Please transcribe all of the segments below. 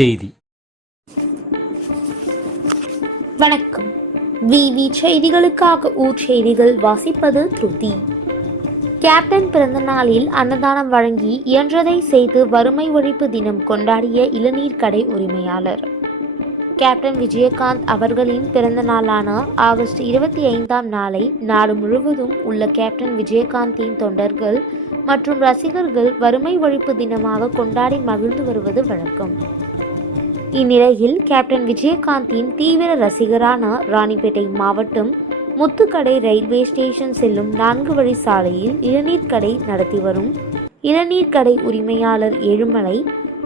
செய்தி. வணக்கம். விவி செய்திகளுக்காக ஊர் செய்திகள் வாசிப்பது திருதி. கேப்டன் பிறந்தநாளில் அன்னதானம் வழங்கி இயன்றதை செய்து வறுமை ஒழிப்பு தினம் கொண்டாடிய இளநீர் கடை உரிமையாளர். கேப்டன் விஜயகாந்த் அவர்களின் பிறந்த நாளான ஆகஸ்ட் இருபத்தி ஐந்தாம் நாளை நாடு முழுவதும் உள்ள கேப்டன் விஜயகாந்தின் தொண்டர்கள் மற்றும் ரசிகர்கள் வறுமை ஒழிப்பு தினமாக கொண்டாடி மகிழ்ந்து வருவது வழக்கம். இந்நிலையில் கேப்டன் விஜயகாந்தின் தீவிர ரசிகரான ராணிப்பேட்டை மாவட்டம் முத்துக்கடை ரயில்வே ஸ்டேஷன் செல்லும் நான்கு வழி சாலையில் இளநீர் கடை நடத்தி வரும் இளநீர் கடை உரிமையாளர் ஏழுமலை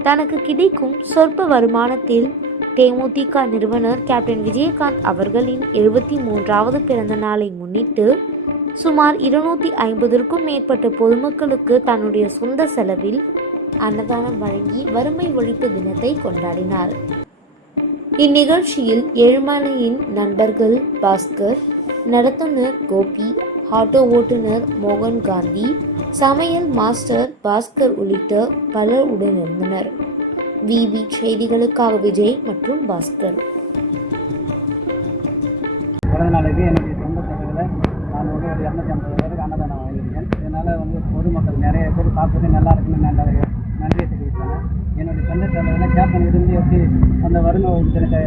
தனக்கு கிடைக்கும் சொற்ப வருமானத்தில் தேமுதிக நிறுவனர் கேப்டன் விஜயகாந்த் அவர்களின் எழுபத்தி மூன்றாவது பிறந்த நாளை முன்னிட்டு சுமார் இருநூத்தி ஐம்பதற்கும் மேற்பட்ட பொதுமக்களுக்கு தன்னுடைய சொந்த செலவில் அன்னதானம் வழங்கி வறுமை ஒழிப்பு தினத்தை கொண்டாடினார். இந்நிகழ்ச்சியில் ஏழுமலையின் நண்பர்கள் பாஸ்கர் நடத்துனர் கோபி ஆட்டோ ஓட்டுநர் மோகன் காந்தி சமையல் மாஸ்டர் பாஸ்கர் உள்ளிட்ட பலர் உடனிருந்தனர். விபி செய்திகளுக்காக விஜய் மற்றும் பாஸ்கர். பிறந்த நாளுக்கு சொந்த செலவில் நான் ஒரு இரநூத்தி ஐம்பது பேருக்கு அன்னதானம் வாங்கியிருக்கேன். இதனால் வந்து பொதுமக்கள் நிறைய பேர் சாப்பிட்டு நல்லா இருக்குன்னு நான் நிறைய நன்றியை தெரிவித்தாங்க என்னுடைய சொந்த செலவில் கேப்டன் இருந்து எப்படி அந்த வறுமை தினத்தை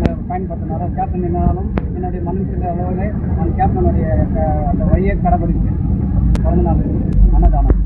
அஹ், பயன்படுத்தினாலும் கேப்டன் இருந்தாலும் என்னுடைய மனசில் அளவில் நான் கேப்டனுடைய அந்த வழியை கடைபிடிச்சு பிறந்த நாள் அன்னதானம்.